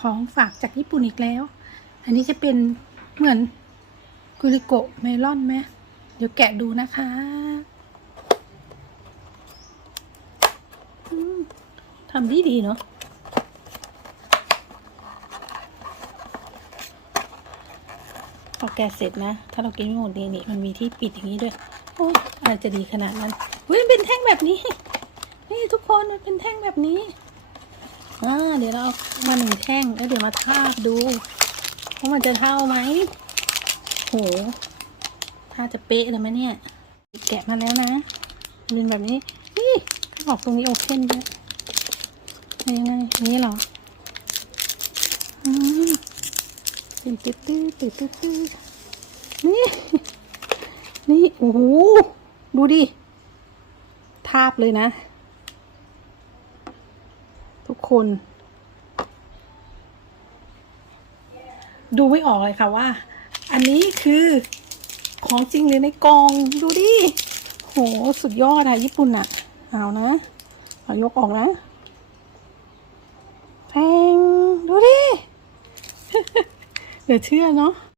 ของฝากจากญี่ปุ่นอีกแล้ว อันนี้จะเป็นเหมือนกุริโกะเมลอนไหมเดี๋ยวแกะดูนะคะทำดีดีๆเนาะพอแกะเสร็จนะ ถ้าเรากินไม่หมดนี่นี่มันมีที่ปิดอย่างนี้ด้วย โอ้อะไรจะดีขนาดนั้นเฮ้ยเป็นแท่งแบบนี้ นี่ทุกคนมันเป็นแท่งแบบนี้ อ่าเดี๋ยวเราเอามาหนึ่งแท่งแล้วเดี๋ยวมาทาบดูว่ามันจะเท่าไหมโหถ้าจะเป๊ะเลยไหมเนี่ย แกะมาแล้วนะเป็นแบบนี้นี่ออกตรงนี้โอเพนด้วยยังไงนี่เหรออืมตื้อตื้อตื้อตื้อตื้อตื้อนี่ นี่ โอ้โห ดูดิ ทาบเลยนะ ทุกคน ดูไม่ออกเลยค่ะว่า อันนี้คือของจริงเลยในกองดูดิโหสุดยอดอะญี่ปุ่นอะเอานะเอายกออกนะแพงดูดิเดี๋ยวเชื่อเนาะ